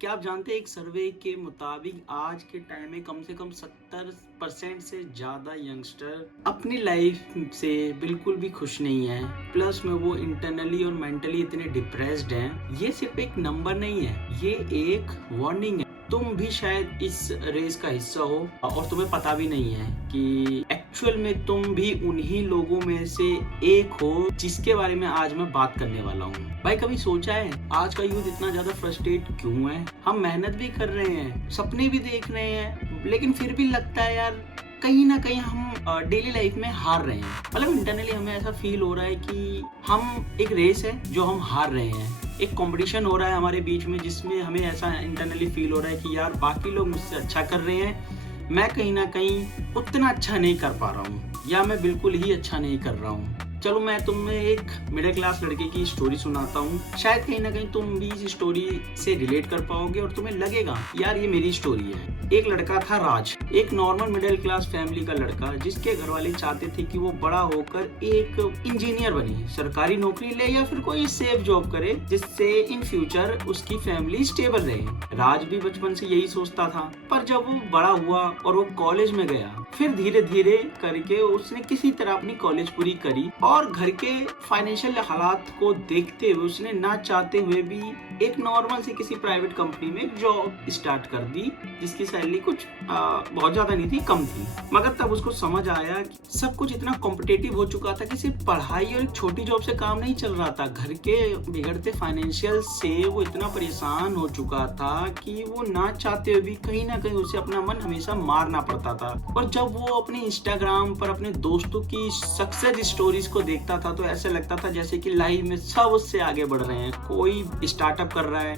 क्या आप जानते हैं एक सर्वे के मुताबिक आज के टाइम में कम से कम 70% से ज़्यादा यंगस्टर अपनी लाइफ से बिल्कुल भी खुश नहीं है। प्लस में वो इंटरनली और मेंटली इतने डिप्रेस्ड हैं। ये सिर्फ एक नंबर नहीं है, ये एक वार्निंग है। तुम भी शायद इस रेस का हिस्सा हो और तुम्हें पता भी नहीं है कि एक्चुअल में तुम भी उन्हीं लोगों में से एक हो जिसके बारे में आज मैं बात करने वाला हूँ। भाई कभी सोचा है आज का यूथ इतना ज्यादा फ्रस्ट्रेट क्यों है? हम मेहनत भी कर रहे हैं, सपने भी देख रहे हैं, लेकिन फिर भी लगता है यार कहीं ना कहीं हम डेली लाइफ में हार रहे हैं। मतलब इंटरनली हमें ऐसा फील हो रहा है कि हम एक रेस है जो हम हार रहे हैं। एक कंपटीशन हो रहा है हमारे बीच में जिसमें हमें ऐसा इंटरनली फील हो रहा है कि यार बाकी लोग मुझसे अच्छा कर रहे हैं, मैं कहीं ना कहीं उतना अच्छा नहीं कर पा रहा हूँ या मैं बिल्कुल ही अच्छा नहीं कर रहा हूँ। चलो मैं तुम्हें एक मिडिल क्लास लड़के की स्टोरी सुनाता हूँ। शायद कहीं ना कहीं तुम भी इस स्टोरी से रिलेट कर पाओगे और तुम्हें लगेगा यार ये मेरी स्टोरी है। एक लड़का था राज, एक नॉर्मल मिडिल क्लास फैमिली का लड़का जिसके घर वाले चाहते थे कि वो बड़ा होकर एक इंजीनियर बने, सरकारी नौकरी ले या फिर कोई सेफ जॉब करे जिससे इन फ्यूचर उसकी फैमिली स्टेबल रहे। राज भी बचपन से यही सोचता था, पर जब वो बड़ा हुआ और वो कॉलेज में गया, फिर धीरे धीरे करके उसने किसी तरह अपनी कॉलेज पूरी करी और घर के फाइनेंशियल हालात को देखते हुए उसने ना चाहते हुए भी एक नॉर्मल सी किसी प्राइवेट कंपनी में जॉब स्टार्ट कर दी जिसकी सैलरी कुछ बहुत ज्यादा नहीं थी, कम थी। मगर तब उसको समझ आया कि सब कुछ इतना कॉम्पिटेटिव हो चुका था कि सिर्फ पढ़ाई और एक छोटी जॉब से काम नहीं चल रहा था। घर के बिगड़ते फाइनेंशियल से वो इतना परेशान हो चुका था कि वो ना चाहते हुए भी कहीं ना कहीं उसे अपना मन हमेशा मारना पड़ता था। और जब वो अपने इंस्टाग्राम पर अपने दोस्तों की सक्सेस स्टोरीज को देखता था तो ऐसा लगता था जैसे कि लाइफ में सब उससे आगे बढ़ रहे हैं। कोई स्टार्टअप कर रहा है,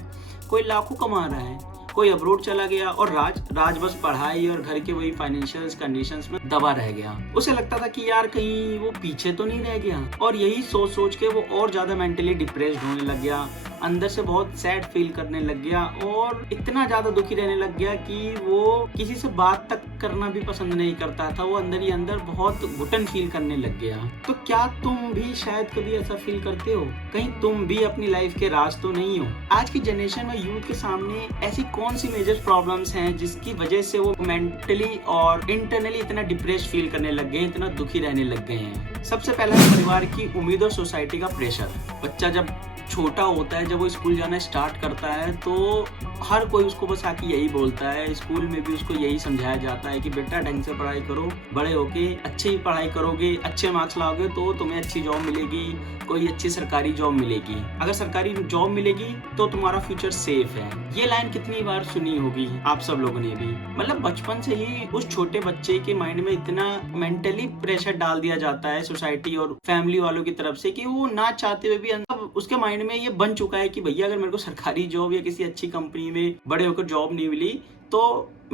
कोई लाखों कमा रहा है, कोई अब्रोड चला गया और राज बस पढ़ाई और घर के वही फाइनेंशियल कंडीशंस में दबा रह गया। उसे लगता था कि यार कहीं वो पीछे तो नहीं रह गया और यही सोच सोच के वो और ज्यादा मेंटली डिप्रेस्ड होने लग गया, अंदर से बहुत सैड फील करने लग गया और इतना ज्यादा दुखी रहने लग गया कि वो किसी से बात तक करना भी पसंद नहीं करता था। वो अंदर ही अंदर बहुत घुटन फील करने लग गया। तो क्या तुम भी शायद कभी ऐसा फील करते हो? कहीं तुम भी अपनी लाइफ के राज तो नहीं हो? आज की जनरेशन में यूथ के सामने ऐसी कौन सी मेजर प्रॉब्लम्स हैं जिसकी वजह से वो मेंटली और इंटरनली इतना डिप्रेस फील करने लग गए, इतना दुखी रहने लग गए हैं? सबसे पहला है परिवार की उम्मीद और सोसाइटी का प्रेशर। बच्चा जब छोटा होता है, जब वो स्कूल जाना स्टार्ट करता है तो हर कोई उसको बस आके यही बोलता है, स्कूल में भी उसको यही समझाया जाता है कि बेटा ढंग से पढ़ाई करो, बड़े होके अच्छी पढ़ाई करोगे, अच्छे मार्क्स लाओगे तो तुम्हें अच्छी जॉब मिलेगी, कोई अच्छी सरकारी जॉब मिलेगी। अगर सरकारी जॉब मिलेगी तो तुम्हारा फ्यूचर सेफ है। ये लाइन कितनी बार सुनी होगी आप सब लोगों ने भी। मतलब बचपन से ही उस छोटे बच्चे के माइंड में इतना मेंटली प्रेशर डाल दिया जाता है सोसाइटी और फैमिली वालों की तरफ से कि वो ना चाहते हुए भी उसके माइंड में ये बन चुका है कि भैया अगर मेरे को सरकारी जॉब या किसी अच्छी कंपनी में बड़े होकर जॉब नहीं मिली तो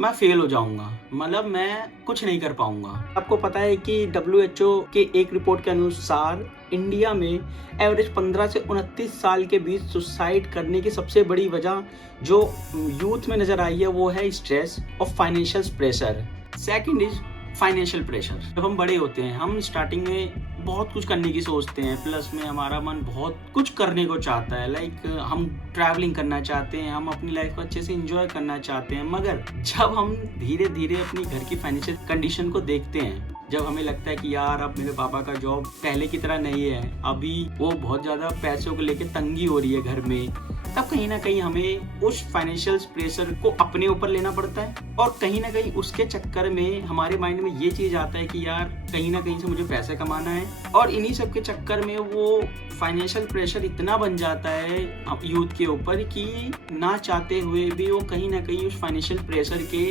मैं फेल हो जाऊंगा, मतलब मैं कुछ नहीं कर पाऊंगा। आपको पता है कि WHO के एक रिपोर्ट के अनुसार इंडिया में एवरेज 15 से 29 साल के बीच सुसाइड करने की सबसे बड़ी वजह जो यूथ में नजर आई है वो है स्ट्रेस और financial pressure. Second is financial pressure. जब हम बड़े होते हैं हम स्टार्टिंग में बहुत कुछ करने की सोचते हैं, प्लस में हमारा मन बहुत कुछ करने को चाहता है, लाइक हम ट्रैवलिंग करना चाहते हैं, हम अपनी लाइफ को अच्छे से एंजॉय करना चाहते हैं। मगर जब हम धीरे धीरे अपनी घर की फाइनेंशियल कंडीशन को देखते हैं, जब हमें लगता है कि यार अब मेरे पापा का जॉब पहले की तरह नहीं है, अभी वो बहुत ज़्यादा पैसों को लेकर तंगी हो रही है घर में, तब कहीं ना कहीं हमें उस फाइनेंशियल प्रेशर को अपने ऊपर लेना पड़ता है। और कहीं ना कहीं उसके चक्कर में हमारे माइंड में ये चीज़ आता है कि यार कहीं ना कहीं से मुझे पैसे कमाना है। और इन्हीं सब के चक्कर में वो फाइनेंशियल प्रेशर इतना बन जाता है यूथ के ऊपर कि ना चाहते हुए भी वो कहीं ना कहीं उस फाइनेंशियल प्रेशर के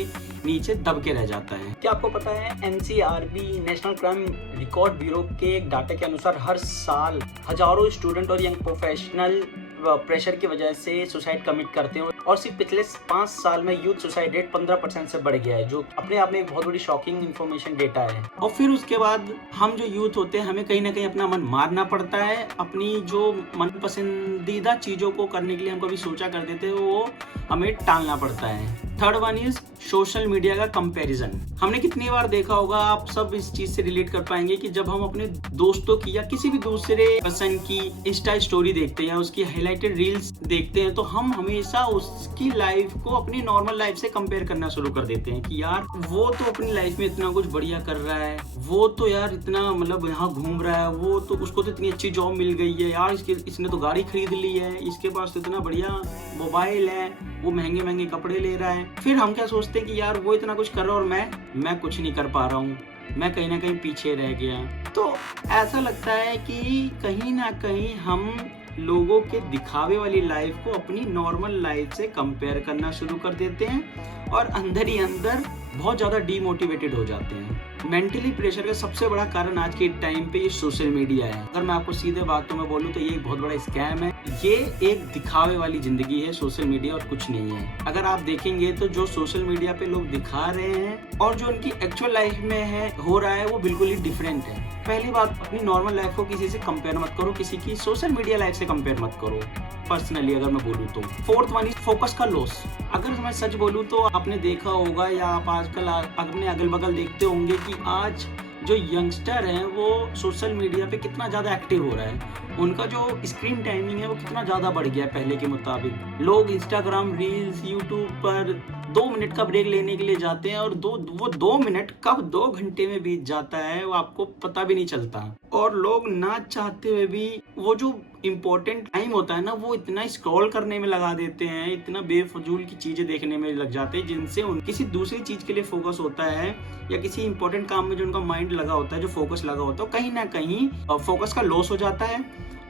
नीचे दब के रह जाता है। क्या आपको पता है NCRB national crime record bureau के एक डाटा के अनुसार हर साल हजारों स्टूडेंट और यंग प्रोफेशनल प्रेशर की वजह से सुसाइड कमिट करते हैं और सिर्फ पिछले 5 साल में यूथ सुसाइड रेट 15% से बढ़ गया है, जो अपने आप में एक बहुत बड़ी शॉकिंग इन्फॉर्मेशन डेटा है। और फिर उसके बाद हम जो यूथ होते हैं हमें कहीं ना कहीं अपना मन मारना पड़ता है, अपनी जो मन पसंदीदा चीज़ों को करने के लिए हम कभी सोचा करते थे वो हमें टालना पड़ता है। Third one is social media का कंपैरिजन। हमने कितनी बार देखा होगा, आप सब इस चीज से रिलेट कर पाएंगे कि जब हम अपने दोस्तों की या किसी भी दूसरे पर्सन की इंस्टा स्टोरी देखते हैं या उसकी हाईलाइटेड रील्स देखते हैं तो हम हमेशा उसकी लाइफ को अपनी नॉर्मल लाइफ से कंपेयर करना शुरू कर देते हैं कि यार वो तो अपनी लाइफ में इतना कुछ बढ़िया कर रहा है, वो तो यार इतना मतलब यहाँ घूम रहा है, वो तो उसको तो इतनी अच्छी जॉब मिल गई है यार, इसने तो गाड़ी खरीद ली है, इसके पास तो इतना बढ़िया मोबाइल है, वो महंगे महंगे कपड़े ले रहा है। फिर हम क्या सोचते हैं कि यार वो इतना कुछ कर रहा है और मैं कुछ नहीं कर पा रहा हूँ, मैं कहीं ना कहीं पीछे रह गया। तो ऐसा लगता है कि कहीं ना कहीं हम लोगों के दिखावे वाली लाइफ को अपनी नॉर्मल लाइफ से कंपेयर करना शुरू कर देते हैं और अंदर ही अंदर बहुत ज़्यादा डीमोटिवेटेड हो जाते हैं। मेंटली प्रेशर का सबसे बड़ा कारण आज के टाइम पे ये सोशल मीडिया है। अगर मैं आपको सीधे बातों में बोलूँ तो ये एक बहुत बड़ा स्कैम है, ये एक दिखावे वाली जिंदगी है सोशल मीडिया और कुछ नहीं है। अगर आप देखेंगे तो जो सोशल मीडिया पे लोग दिखा रहे हैं और जो उनकी एक्चुअल लाइफ में है हो रहा है वो बिल्कुल ही डिफरेंट है। पहली बात, अपनी नॉर्मल लाइफ को किसी से कंपेयर मत करो, किसी की सोशल मीडिया लाइफ से कंपेयर मत करो, पर्सनली अगर मैं बोलूँ तो। फोर्थ वन इज फोकस का लॉस। अगर मैं सच बोलूँ तो आपने देखा होगा या आप आजकल अपने अगल बगल देखते होंगे कि आज जो यंगस्टर हैं वो सोशल मीडिया पे कितना ज़्यादा एक्टिव हो रहा है, उनका जो स्क्रीन टाइमिंग है वो कितना ज़्यादा बढ़ गया है पहले के मुताबिक। लोग इंस्टाग्राम रील्स यूट्यूब पर 2 मिनट का ब्रेक लेने के लिए जाते हैं और वो 2 मिनट कब 2 घंटे में बीत जाता है वो आपको पता भी नहीं चलता। और लोग ना चाहते हुए भी वो जो इम्पोर्टेंट टाइम होता है ना वो इतना स्क्रॉल करने में लगा देते हैं, इतना बेफजूल की चीजें देखने में लग जाते हैं जिनसे उन किसी दूसरी चीज के लिए फोकस होता है या किसी इंपॉर्टेंट काम में जो उनका माइंड लगा होता है, जो फोकस लगा होता है, कहीं ना कहीं फोकस का लॉस हो जाता है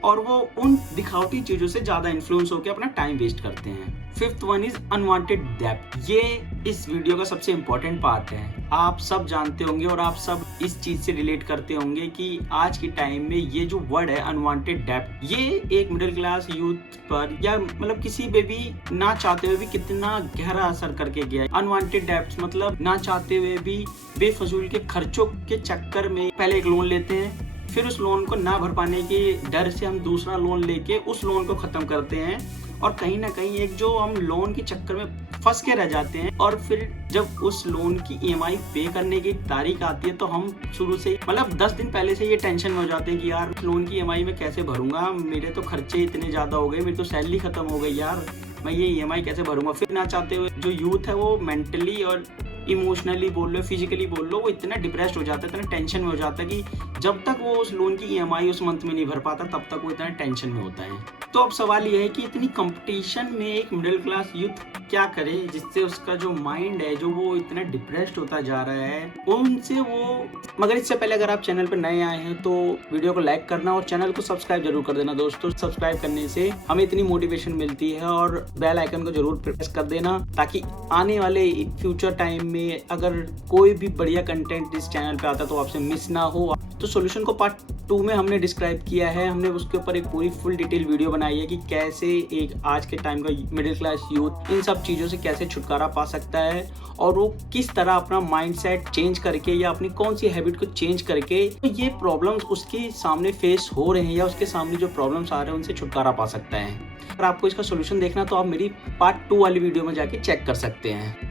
और वो उन दिखावटी चीजों से ज्यादा इन्फ्लुएंस होकर अपना टाइम वेस्ट करते हैं। Fifth one is unwanted depth. ये इस वीडियो का सबसे इंपॉर्टेंट पार्ट है। आप सब जानते होंगे और आप सब इस चीज से रिलेट करते होंगे कि आज के टाइम में ये जो वर्ड है अनवांटेड डेप्थ, ये एक मिडिल क्लास यूथ पर या मतलब किसी पे भी ना चाहते हुए भी कितना गहरा असर करके गया है। अनवांटेड डेप्थ मतलब ना चाहते हुए भी बेफजूल के खर्चों के चक्कर में पहले एक लोन लेते हैं, फिर उस लोन को ना भर पाने के डर से हम दूसरा लोन लेके उस लोन को खत्म करते हैं और कहीं ना कहीं एक जो हम लोन के चक्कर में फंस के रह जाते हैं और फिर जब उस लोन की ईएमआई पे करने की तारीख आती है तो हम शुरू से मतलब 10 दिन पहले से ये टेंशन में हो जाते हैं कि यार लोन की ईएमआई मैं कैसे भरूंगा, मेरे तो खर्चे इतने ज्यादा हो गए, मेरी तो सैलरी खत्म हो गई यार, मैं ये ईएमआई कैसे भरूंगा। फिर ना चाहते हुए जो यूथ है वो मेंटली और इमोशनली बोल लो, फिजिकली बोल लो, वो इतना डिप्रेस्ड हो जाता है, इतना टेंशन में हो जाता है कि जब तक वो उस लोन की ईएमआई उस मंथ में नहीं भर पाता तब तक वो इतना टेंशन में होता है। तो अब सवाल ये है कि इतनी कंपटीशन में एक मिडिल क्लास यूथ क्या करे जिससे उसका जो माइंड है जो वो इतना डिप्रेस्ड होता जा रहा है उनसे वो। मगर इससे पहले अगर आप चैनल पर नए आए हैं तो वीडियो को लाइक करना और चैनल को सब्सक्राइब जरूर कर देना दोस्तों। सब्सक्राइब करने से हमें इतनी मोटिवेशन मिलती है और बेल आइकन को जरूर प्रेस कर देना ताकि आने वाले फ्यूचर टाइम में अगर कोई भी बढ़िया कंटेंट इस चैनल पे आता तो आपसे मिस ना हो। तो सॉल्यूशन को पार्ट 2 में हमने डिस्क्राइब किया है, हमने उसके ऊपर एक पूरी फुल डिटेल वीडियो बनाई है कि कैसे एक आज के टाइम का मिडिल क्लास यूथ इन सब चीज़ों से कैसे छुटकारा पा सकता है और वो किस तरह अपना माइंडसेट चेंज करके या अपनी कौन सी हैबिट को चेंज करके तो ये प्रॉब्लम्स उसके सामने फेस हो रहे हैं या उसके सामने जो प्रॉब्लम्स आ रहे हैं उनसे छुटकारा पा सकता है। अगर आपको इसका सॉल्यूशन देखना तो आप मेरी पार्ट 2 वाली वीडियो में जाके चेक कर सकते हैं।